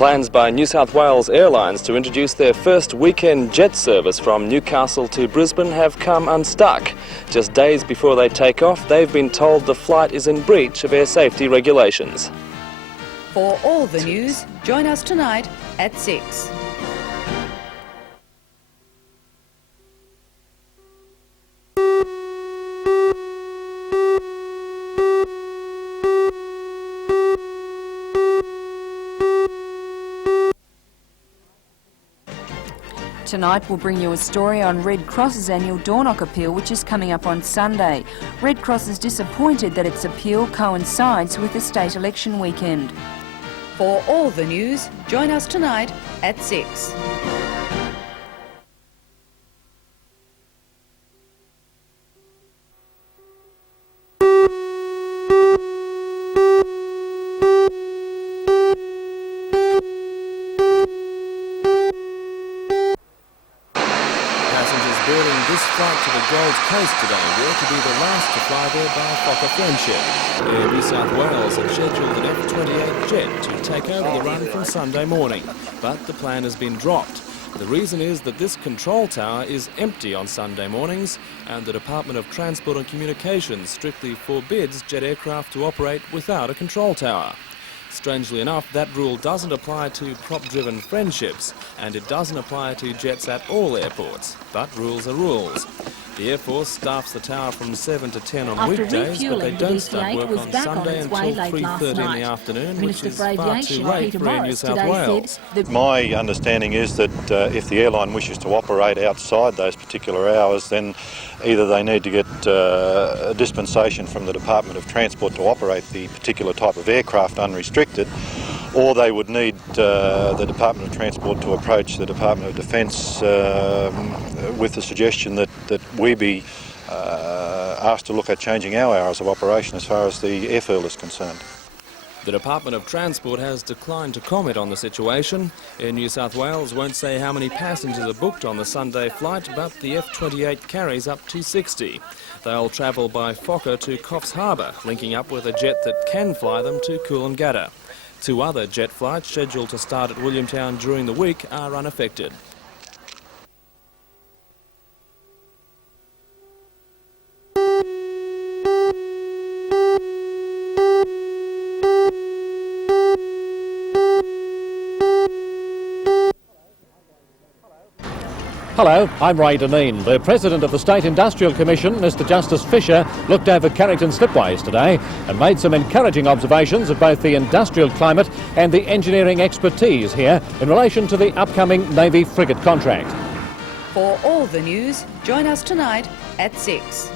Plans by New South Wales Airlines to introduce their first weekend jet service from Newcastle to Brisbane have come unstuck. Just days before they take off, they've been told the flight is in breach of air safety regulations. For all the news, join us tonight at 6. Tonight we'll bring you a story on Red Cross's annual door knock appeal, which is coming up on Sunday. Red Cross is disappointed that its appeal coincides with the state election weekend. For all the news, join us tonight at 6. This flight to the Gold Coast today were to be the last to fly there by Fokker Friendship. Air New South Wales had scheduled an F-28 jet to take over the run from Sunday morning, but the plan has been dropped. The reason is that this control tower is empty on Sunday mornings, and the Department of Transport and Communications strictly forbids jet aircraft to operate without a control tower. Strangely enough, that rule doesn't apply to prop-driven Friendships, and it doesn't apply to jets at all airports. But rules are rules. The Air Force staffs the tower from 7 to 10 on weekdays, but they don't start work on Sunday until 3:30 in the afternoon, which is far too late for Air New South Wales. My understanding is that if the airline wishes to operate outside those particular hours, then either they need to get a dispensation from the Department of Transport to operate the particular type of aircraft unrestricted, or they would need the Department of Transport to approach the Department of Defence with the suggestion that we be asked to look at changing our hours of operation as far as the airfield is concerned. The Department of Transport has declined to comment on the situation. Air New South Wales won't say how many passengers are booked on the Sunday flight, but the F-28 carries up to 60. They'll travel by Fokker to Coffs Harbour, linking up with a jet that can fly them to Coolangatta. 2 other jet flights scheduled to start at Williamtown during the week are unaffected. Hello, I'm Ray Deneen. The President of the State Industrial Commission, Mr Justice Fisher, looked over Carrington Slipways today and made some encouraging observations of both the industrial climate and the engineering expertise here in relation to the upcoming Navy frigate contract. For all the news, join us tonight at 6.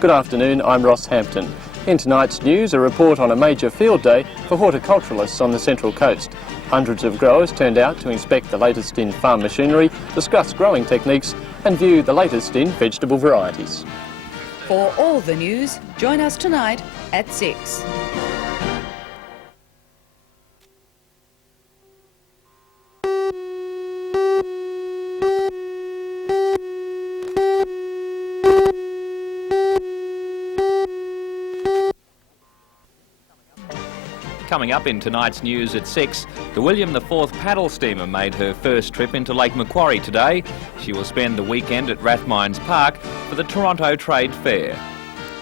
Good afternoon, I'm Ross Hampton. In tonight's news, a report on a major field day for horticulturalists on the Central Coast. Hundreds of growers turned out to inspect the latest in farm machinery, discuss growing techniques and view the latest in vegetable varieties. For all the news, join us tonight at 6. Coming up in tonight's news at 6, the William IV paddle steamer made her first trip into Lake Macquarie today. She will spend the weekend at Rathmines Park for the Toronto Trade Fair.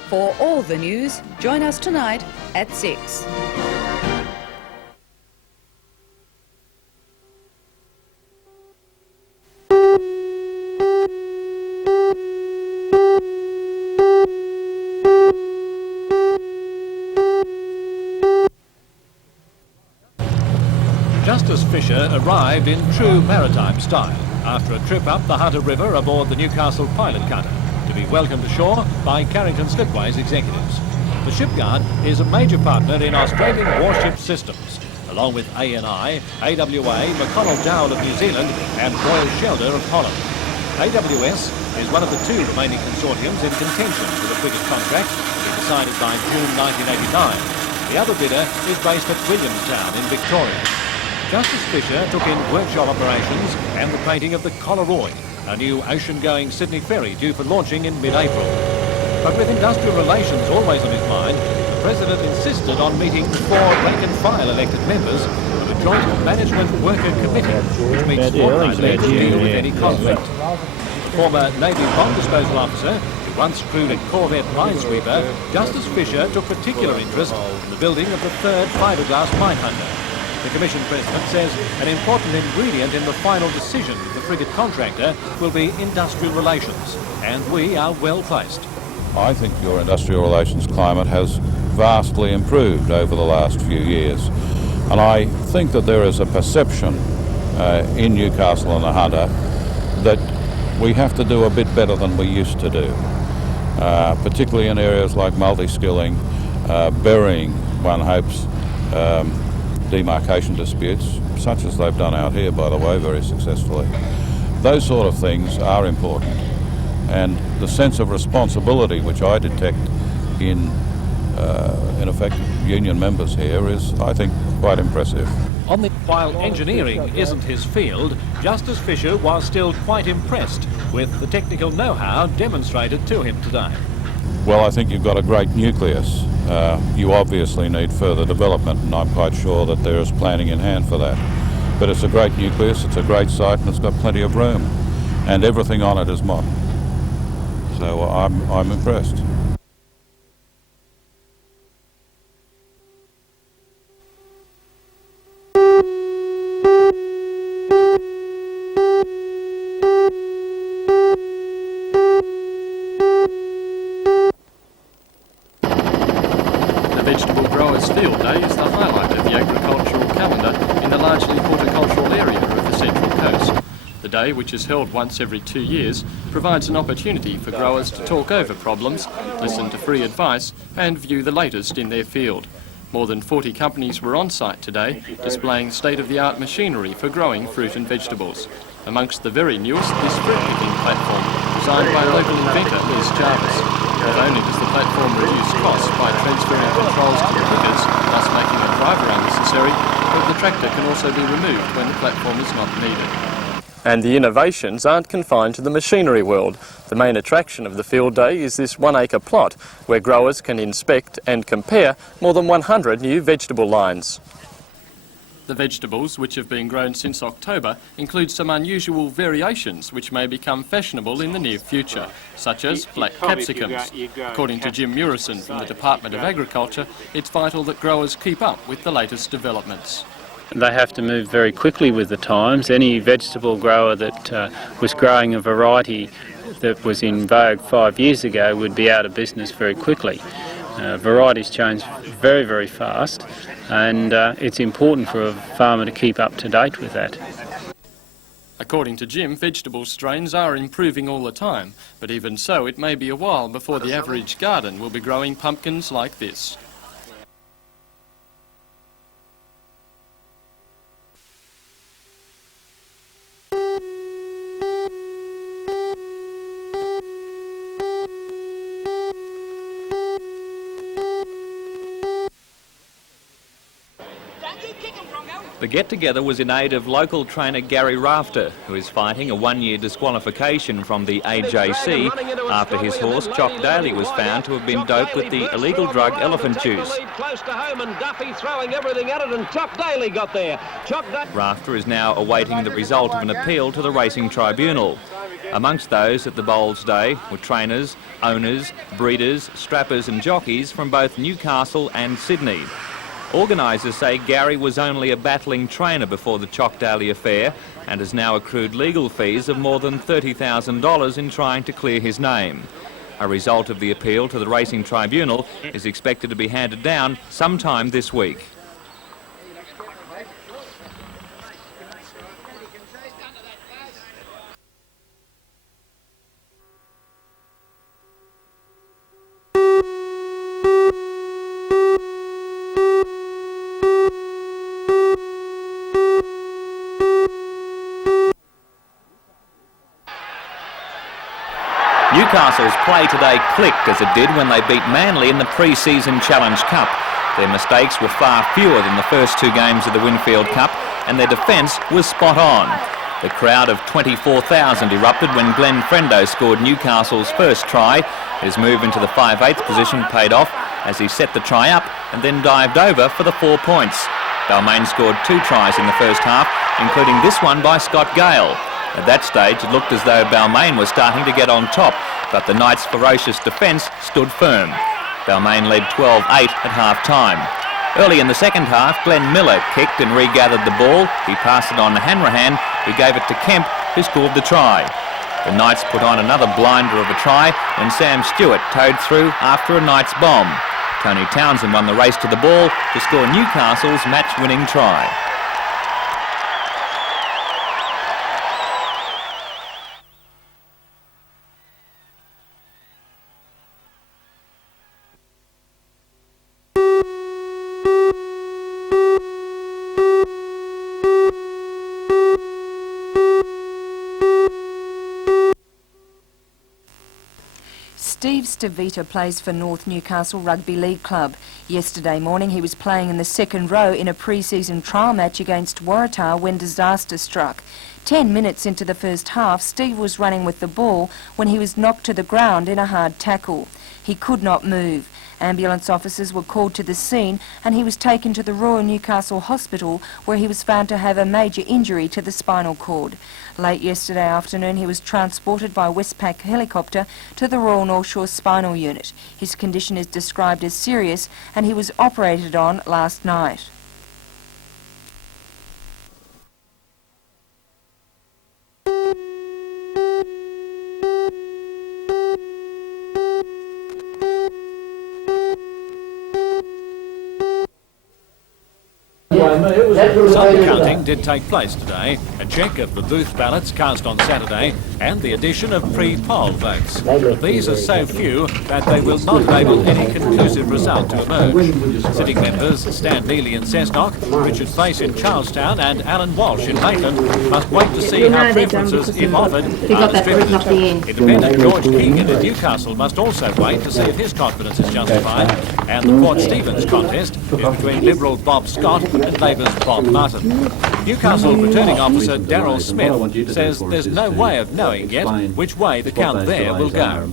For all the news, join us tonight at 6. Justice Fisher arrived in true maritime style after a trip up the Hunter River aboard the Newcastle pilot cutter to be welcomed ashore by Carrington Slipways executives. The shipyard is a major partner in Australian warship systems, along with ANI, AWA, McConnell Dowell of New Zealand and Royal Shelter of Holland. AWS is one of the 2 remaining consortiums in contention for the frigate contract, to be decided by June 1989. The other bidder is based at Williamstown in Victoria. Justice Fisher took in workshop operations and the painting of the Collaroy, a new ocean-going Sydney ferry due for launching in mid-April. But with industrial relations always on his mind, the President insisted on meeting 4 rank-and-file elected members of a joint management worker committee, which meets fortnightly to deal with any conflict. Former Navy bomb disposal officer, who once crewed a Corvette minesweeper, Justice Fisher took particular interest in the building of the 3rd fiberglass mine hunter. The Commission President says an important ingredient in the final decision of the frigate contractor will be industrial relations, and we are well placed. I think your industrial relations climate has vastly improved over the last few years, and I think that there is a perception in Newcastle and the Hunter that we have to do a bit better than we used to do, particularly in areas like multi-skilling, burying, one hopes, demarcation disputes, such as they've done out here, by the way, very successfully. Those sort of things are important, and the sense of responsibility which I detect in effect, union members here is, I think, quite impressive. While engineering isn't his field, Justice Fisher was still quite impressed with the technical know-how demonstrated to him today. Well, I think you've got a great nucleus. You obviously need further development, and I'm quite sure that there is planning in hand for that. But it's a great nucleus, it's a great site, and it's got plenty of room. And everything on it is modern. So I'm impressed. Vegetable Growers Field Day is the highlight of the agricultural calendar in the largely horticultural area of the Central Coast. The day, which is held once every 2 years, provides an opportunity for growers to talk over problems, listen to free advice and view the latest in their field. More than 40 companies were on site today, displaying state-of-the-art machinery for growing fruit and vegetables. Amongst the very newest, this fruit-picking platform, designed by local inventor Liz Jarvis. Not only does the platform reduce costs by transferring controls to the pickers, thus making a driver unnecessary, but the tractor can also be removed when the platform is not needed. And the innovations aren't confined to the machinery world. The main attraction of the field day is this 1-acre plot, where growers can inspect and compare more than 100 new vegetable lines. The vegetables, which have been grown since October, include some unusual variations which may become fashionable in the near future, such as black capsicums. According to Jim Murison from the Department of Agriculture, it's vital that growers keep up with the latest developments. They have to move very quickly with the times. Any vegetable grower that was growing a variety that was in vogue 5 years ago would be out of business very quickly. Varieties change very, very fast, and it's important for a farmer to keep up to date with that. According to Jim, vegetable strains are improving all the time, but even so it may be a while before the average garden will be growing pumpkins like this. The get-together was in aid of local trainer Gary Rafter, who is fighting a 1-year disqualification from the AJC after his horse Chock Daly was found to have been doped with the illegal drug elephant juice. Close to home and Duffy throwing everything at it, and Chock Daly got there. Rafter is now awaiting the result of an appeal to the Racing Tribunal. Amongst those at the bowls day were trainers, owners, breeders, strappers and jockeys from both Newcastle and Sydney. Organisers say Gary was only a battling trainer before the Chock Daly affair and has now accrued legal fees of more than $30,000 in trying to clear his name. A result of the appeal to the Racing Tribunal is expected to be handed down sometime this week. Newcastle's play today clicked as it did when they beat Manly in the pre-season Challenge Cup. Their mistakes were far fewer than the first two games of the Winfield Cup, and their defence was spot on. The crowd of 24,000 erupted when Glenn Frendo scored Newcastle's first try. His move into the 5/8 position paid off as he set the try up and then dived over for the 4 points. Balmain scored 2 tries in the first half, including this one by Scott Gale. At that stage, it looked as though Balmain was starting to get on top, but the Knights' ferocious defence stood firm. Balmain led 12-8 at half-time. Early in the second half, Glenn Miller kicked and regathered the ball. He passed it on to Hanrahan, who gave it to Kemp, who scored the try. The Knights put on another blinder of a try when Sam Stewart towed through after a Knights bomb. Tony Townsend won the race to the ball to score Newcastle's match-winning try. Steve Stavita plays for North Newcastle Rugby League Club. Yesterday morning he was playing in the second row in a pre-season trial match against Waratah when disaster struck. 10 minutes into the first half, Steve was running with the ball when he was knocked to the ground in a hard tackle. He could not move. Ambulance officers were called to the scene and he was taken to the Royal Newcastle Hospital where he was found to have a major injury to the spinal cord. Late yesterday afternoon he was transported by Westpac helicopter to the Royal North Shore Spinal Unit. His condition is described as serious and he was operated on last night. Some counting did take place today, a check of the booth ballots cast on Saturday and the addition of pre-poll votes. These are so few that they will not enable any conclusive result to emerge. Sitting members Stan Neely in Cessnock, Richard Face in Charlestown and Alan Walsh in Maitland must wait to see how preferences, if offered, are distributed. Independent George Keegan in Newcastle must also wait to see if his confidence is justified, and the Port Stephens contest is between Liberal Bob Scott and Labour's Bob Martin. Newcastle returning officer Darryl Smith says there's no way of knowing yet which way the count there will go.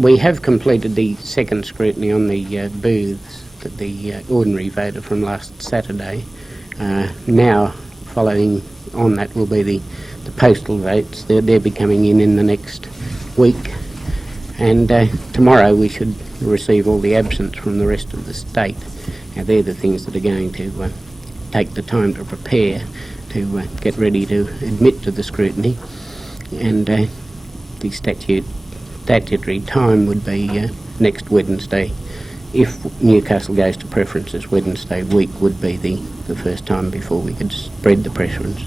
We have completed the second scrutiny on the booths, the ordinary voter from last Saturday. Now, following on that will be the postal votes. They'll be coming in the next week. And tomorrow we should receive all the absence from the rest of the state. Now they're the things that are going to take the time to prepare to get ready to admit to the scrutiny, and the statutory time would be next Wednesday. If Newcastle goes to preferences, Wednesday week would be the first time before we could spread the preference.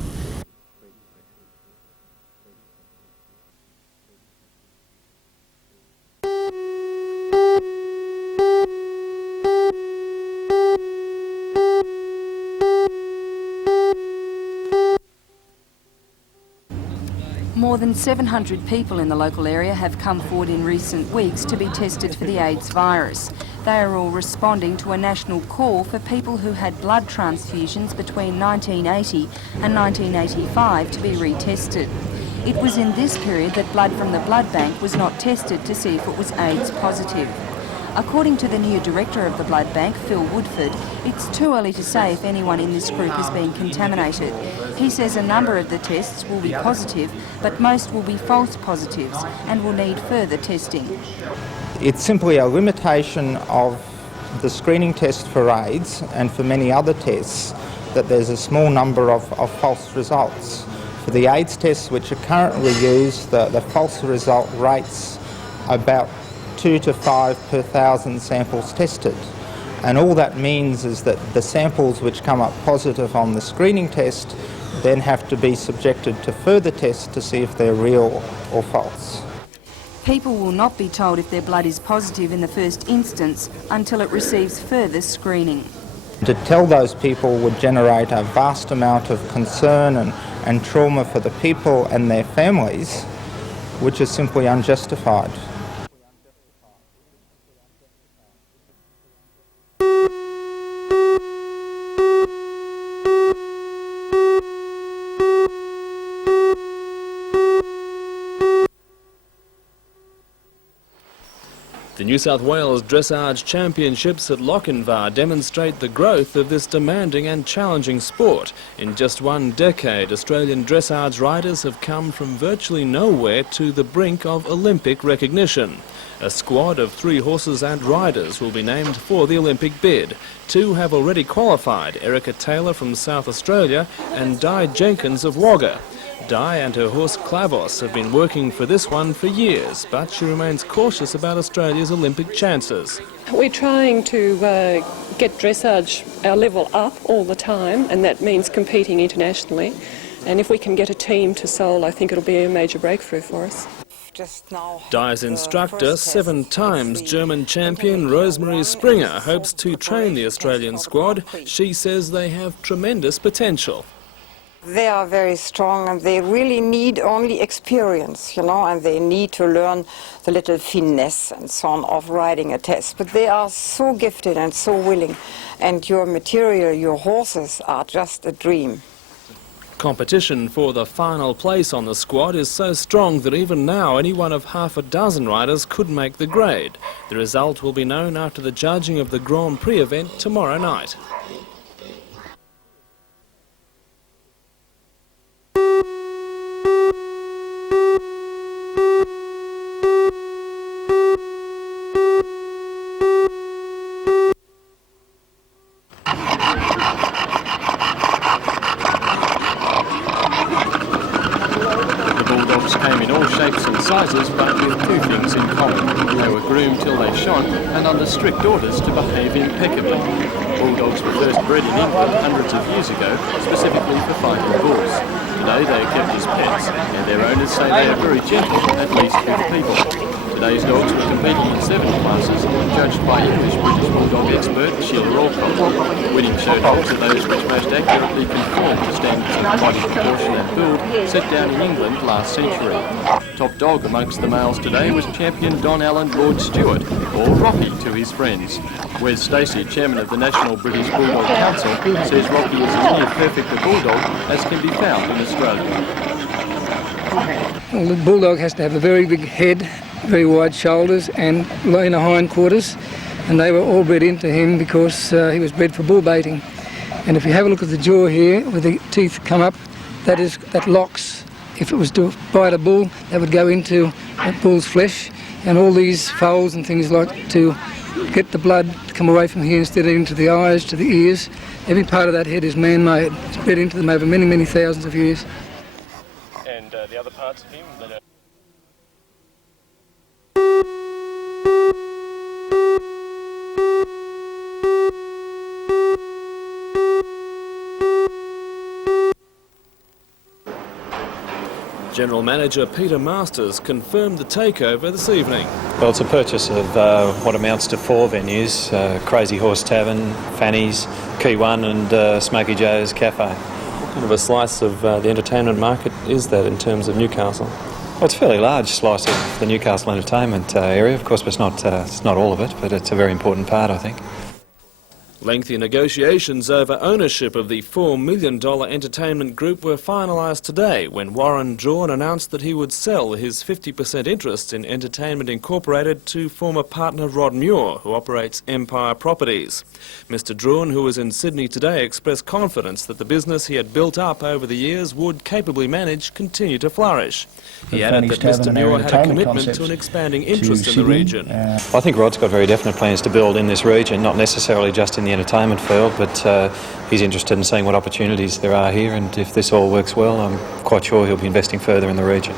More than 700 people in the local area have come forward in recent weeks to be tested for the AIDS virus. They are all responding to a national call for people who had blood transfusions between 1980 and 1985 to be retested. It was in this period that blood from the blood bank was not tested to see if it was AIDS positive. According to the new director of the blood bank, Phil Woodford, it's too early to say if anyone in this group has been contaminated. He says a number of the tests will be positive, but most will be false positives and will need further testing. It's simply a limitation of the screening test for AIDS and for many other tests that there's a small number of false results. For the AIDS tests which are currently used, the false result rates about 2 to 5 per 1,000 samples tested. And all that means is that the samples which come up positive on the screening test then have to be subjected to further tests to see if they're real or false. People will not be told if their blood is positive in the first instance until it receives further screening. To tell those people would generate a vast amount of concern and trauma for the people and their families, which is simply unjustified. The New South Wales Dressage Championships at Lochinvar demonstrate the growth of this demanding and challenging sport. In just one decade, Australian dressage riders have come from virtually nowhere to the brink of Olympic recognition. A squad of 3 horses and riders will be named for the Olympic bid. 2 have already qualified, Erica Taylor from South Australia and Di Jenkins of Wagga. Di and her horse Clavos have been working for this one for years, but she remains cautious about Australia's Olympic chances. We're trying to get dressage our level up all the time, and that means competing internationally. And if we can get a team to Seoul, I think it'll be a major breakthrough for us. Di's instructor, 7 times German champion Rosemary Springer, hopes to train the Australian squad. She says they have tremendous potential. They are very strong and they really need only experience, you know, and they need to learn the little finesse and so on of riding a test. But they are so gifted and so willing, and your material, your horses are just a dream. Competition for the final place on the squad is so strong that even now any one of half a dozen riders could make the grade. The result will be known after the judging of the Grand Prix event tomorrow night. Came in all shapes and sizes, but with 2 things in common. They were groomed till they shone and under strict orders to behave impeccably. Bulldogs were first bred in England hundreds of years ago, specifically for fighting bulls. Today they are kept as pets, and their owners say they are very gentle, at least with people. Today's dogs were competing in 7 classes, judged by English-British Bulldog expert Sheila Alcott. Winning show dogs are those which most accurately conform to standards of body proportion and build set down in England last century. Top dog amongst the males today was champion Don Allen Lord Stewart, or Rocky to his friends. Wes Stacey, chairman of the National British Bulldog Council, says Rocky is as near perfect a bulldog as can be found in Australia. Well, the bulldog has to have a very big head, very wide shoulders and leaner hindquarters, and they were all bred into him because he was bred for bull baiting. And if you have a look at the jaw here, where the teeth come up, that locks. If it was to bite a bull, that would go into that bull's flesh, and all these folds and things like to get the blood to come away from here instead of into the eyes, to the ears. Every part of that head is man-made. It's bred into them over many, many thousands of years. And the other parts of him that are... General Manager Peter Masters confirmed the takeover this evening. Well, it's a purchase of what amounts to 4 venues, Crazy Horse Tavern, Fanny's, Key One and Smoky Joe's Cafe. What kind of a slice of the entertainment market is that in terms of Newcastle? Well, it's a fairly large slice of the Newcastle entertainment area, of course, but it's not all of it, but it's a very important part, I think. Lengthy negotiations over ownership of the $4 million entertainment group were finalised today when Warren Drawn announced that he would sell his 50% interest in Entertainment Incorporated to former partner Rod Muir, who operates Empire Properties. Mr Drawn, who was in Sydney today, expressed confidence that the business he had built up over the years would capably manage continue to flourish. He added that Mr Muir had a commitment to an expanding interest in the region. I think Rod's got very definite plans to build in this region, not necessarily just in the entertainment field, but he's interested in seeing what opportunities there are here, and if this all works well, I'm quite sure he'll be investing further in the region.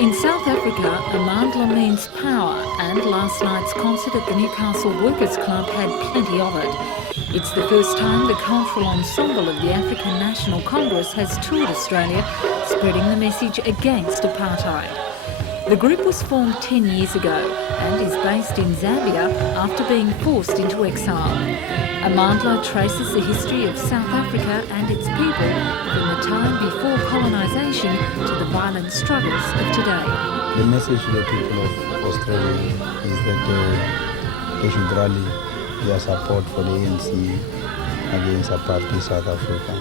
In South Africa, Amandla means power, and last night's concert at the Newcastle Workers' Club had plenty of it. It's the first time the cultural ensemble of the African National Congress has toured Australia, spreading the message against apartheid. The group was formed 10 years ago and is based in Zambia after being forced into exile. Amandla traces the history of South Africa and its people from the time before colonisation to the violent struggles of today. The message to the people of Australia is that they should rally their support for the ANC against Apartheid South Africa.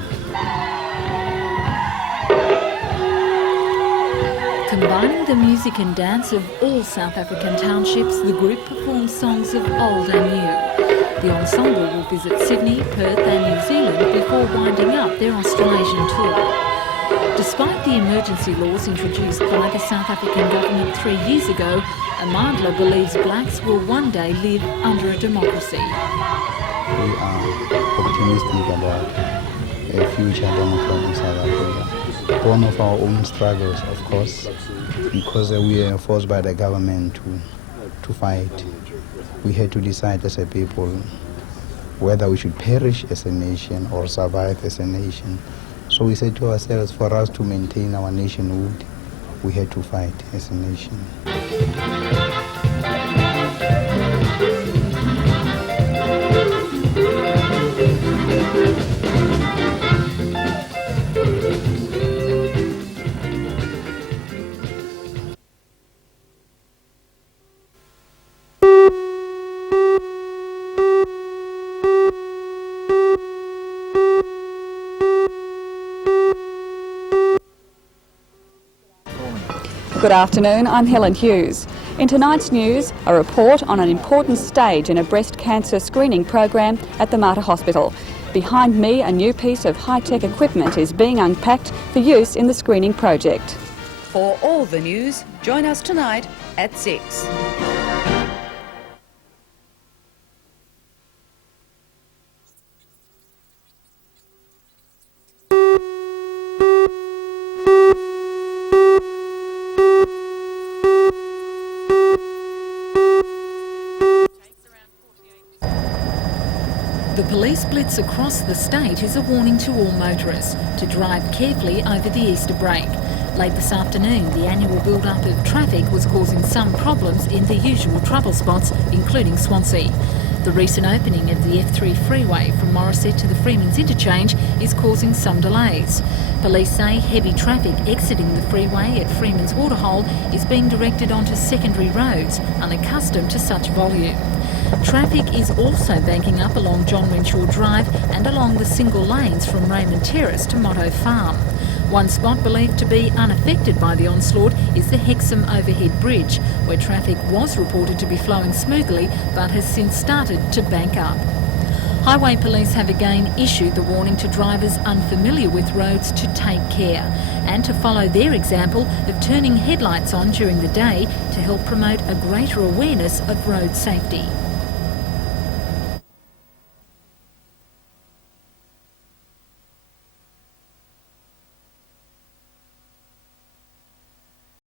Combining the music and dance of all South African townships, the group performs songs of old and new. The Ensemble will visit Sydney, Perth and New Zealand before winding up their Australasian tour. Despite the emergency laws introduced by the South African government 3 years ago, Amandla believes blacks will one day live under a democracy. We are optimistic about a future democratic South Africa. One of our own struggles, of course, because we were forced by the government to fight. We had to decide as a people whether we should perish as a nation or survive as a nation. So we said to ourselves, for us to maintain our nationhood, we had to fight as a nation. Good afternoon, I'm Helen Hughes. In tonight's news, a report on an important stage in a breast cancer screening program at the Mater Hospital. Behind me, a new piece of high-tech equipment is being unpacked for use in the screening project. For all the news, join us tonight at 6. The police blitz across the state is a warning to all motorists to drive carefully over the Easter break. Late this afternoon, the annual build-up of traffic was causing some problems in the usual trouble spots, including Swansea. The recent opening of the F3 freeway from Morisset to the Freeman's interchange is causing some delays. Police say heavy traffic exiting the freeway at Freeman's Waterhole is being directed onto secondary roads, unaccustomed to such volume. Traffic is also banking up along John Renshaw Drive and along the single lanes from Raymond Terrace to Motto Farm. One spot believed to be unaffected by the onslaught is the Hexham Overhead Bridge, where traffic was reported to be flowing smoothly but has since started to bank up. Highway police have again issued the warning to drivers unfamiliar with roads to take care and to follow their example of turning headlights on during the day to help promote a greater awareness of road safety.